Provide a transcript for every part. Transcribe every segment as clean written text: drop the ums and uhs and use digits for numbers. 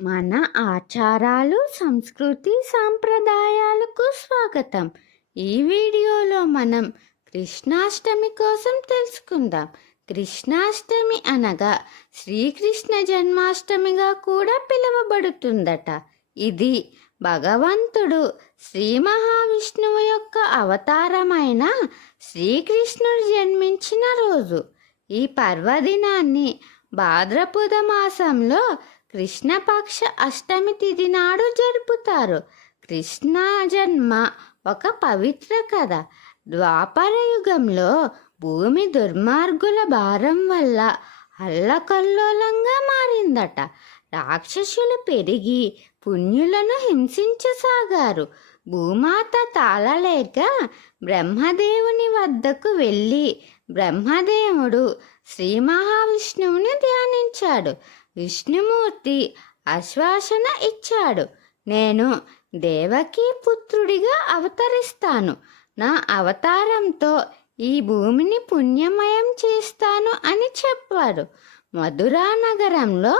మన ఆచారాలు, సంస్కృతి, సాంప్రదాయాలకు స్వాగతం. ఈ వీడియోలో మనం కృష్ణాష్టమి కోసం తెలుసుకుందాం. కృష్ణాష్టమి అనగా శ్రీకృష్ణ జన్మాష్టమిగా కూడా పిలువబడుతుందట. ఇది భగవంతుడు శ్రీ మహావిష్ణువు యొక్క అవతారమైన శ్రీకృష్ణుడు జన్మించిన రోజు. ఈ పర్వదినాన్ని భాద్రపద మాసంలో కృష్ణపక్ష అష్టమి తిథి నాడు జరుపుతారు. కృష్ణ జన్మ ఒక పవిత్ర కథ. ద్వాపర యుగంలో భూమి దుర్మార్గుల భారం వల్ల అల్లకల్లోలంగా మారిందట. రాక్షసులు పెరిగి పుణ్యులను హింసించసాగారు. భూమాత తాళలేక బ్రహ్మదేవుని వద్దకు వెళ్ళి బ్రహ్మదేవుడు శ్రీ మహావిష్ణువుని ధ్యానించాడు. విష్ణుమూర్తి ఆశ్వాసన ఇచ్చాడు. నేను దేవకీ పుత్రుడిగా అవతరిస్తాను. నా అవతారంతో ఈ భూమిని పుణ్యమయం చేస్తాను అని చెప్పాడు. మధురా నగరంలో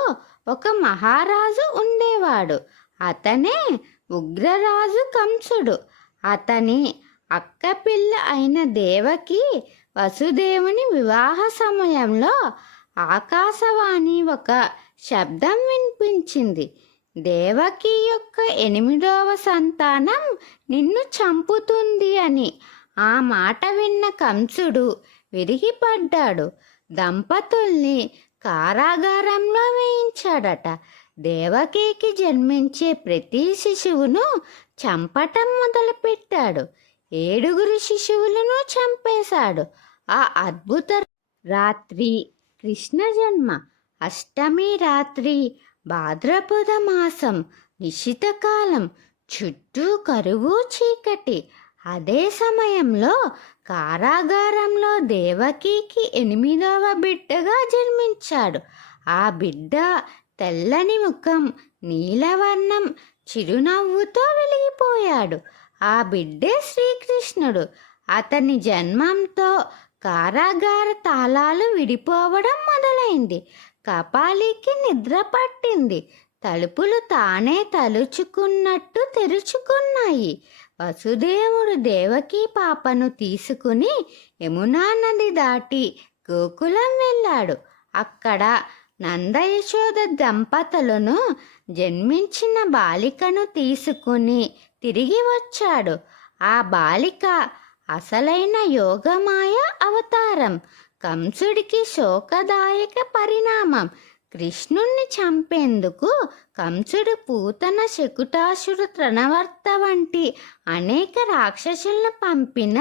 ఒక మహారాజు ఉండేవాడు. అతనే ఉగ్రరాజు కంసుడు. అతని అక్కపిల్ల అయిన దేవకి వసుదేవుని వివాహ సమయంలో ఆకాశవాణి ఒక శబ్దం వినిపించింది. దేవకి యొక్క 8వ సంతానం నిన్ను చంపుతుంది అని. ఆ మాట విన్న కంసుడు విరిగిపడ్డాడు. దంపతుల్ని కారాగారంలో వేయించాడట. దేవకికి జన్మించే ప్రతి శిశువును చంపటం మొదలుపెట్టాడు. 7 శిశువులను చంపేశాడు. ఆ అద్భుత రాత్రి కృష్ణ జన్మ. అష్టమి రాత్రి, భాద్రపద మాసం, నిశితకాలం, చుట్టూ కరువు చీకటి. అదే సమయంలో కారాగారంలో దేవకికి 8వ బిడ్డగా జన్మించాడు. ఆ బిడ్డ తెల్లని ముఖం, నీలవర్ణం, చిరునవ్వుతో వెలిగిపోయాడు. ఆ బిడ్డే శ్రీకృష్ణుడు. అతని జన్మంతో కారాగార తాళాలు విడిపోవడం మొదలైంది. కపాలికి నిద్ర పట్టింది. తలుపులు తానే తలుచుకున్నట్టు తెరుచుకున్నాయి. వసుదేవుడు దేవకీ పాపను తీసుకుని యమునా నది దాటి గోకులం వెళ్ళాడు. అక్కడ నందయశోద దంపతులను జన్మించిన బాలికను తీసుకుని తిరిగి వచ్చాడు. ఆ బాలిక అసలైన యోగమాయ అవతారం. కంసుడికి శోకదాయక పరిణామం. కృష్ణుణ్ణి చంపేందుకు కంసుడు పూతన, శకుటాసుర, తృణవర్త వంటి అనేక రాక్షసులను పంపిన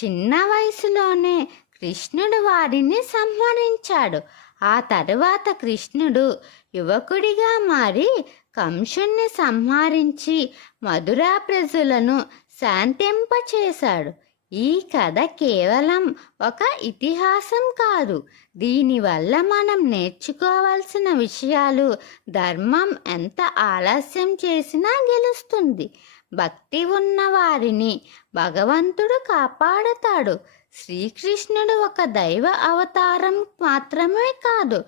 చిన్న వయసులోనే కృష్ణుడు వారిని సంహరించాడు. ఆ తరువాత కృష్ణుడు యువకుడిగా మారి కంసుణ్ణి సంహరించి మధురా ప్రజలను శాంతింపచేశాడు. ఈ కథ కేవలం ఒక ఇతిహాసం కాదు. దీనివల్ల మనం నేర్చుకోవాల్సిన విషయాలు, ధర్మం ఎంత ఆలస్యం చేసినా గెలుస్తుంది. భక్తి ఉన్న వారిని భగవంతుడు కాపాడుతాడు. శ్రీకృష్ణుడు ఒక దైవ అవతారం మాత్రమే కాదు,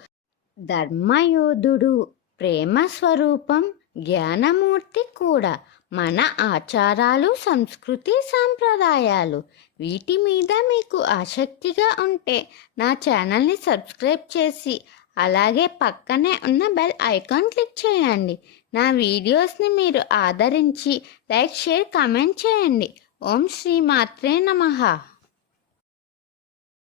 ధర్మయోధుడు, ప్రేమ స్వరూపం, జ్ఞానమూర్తి కూడా. మన ఆచారాలు, సంస్కృతి, సాంప్రదాయాలు వీటి మీద మీకు ఆసక్తిగా ఉంటే నా ఛానల్ని సబ్స్క్రైబ్ చేసి అలాగే పక్కనే ఉన్న బెల్ ఐకాన్ క్లిక్ చేయండి. నా వీడియోస్ని మీరు ఆదరించి లైక్, షేర్, కామెంట్ చేయండి. ఓం శ్రీ మాత్రే నమః.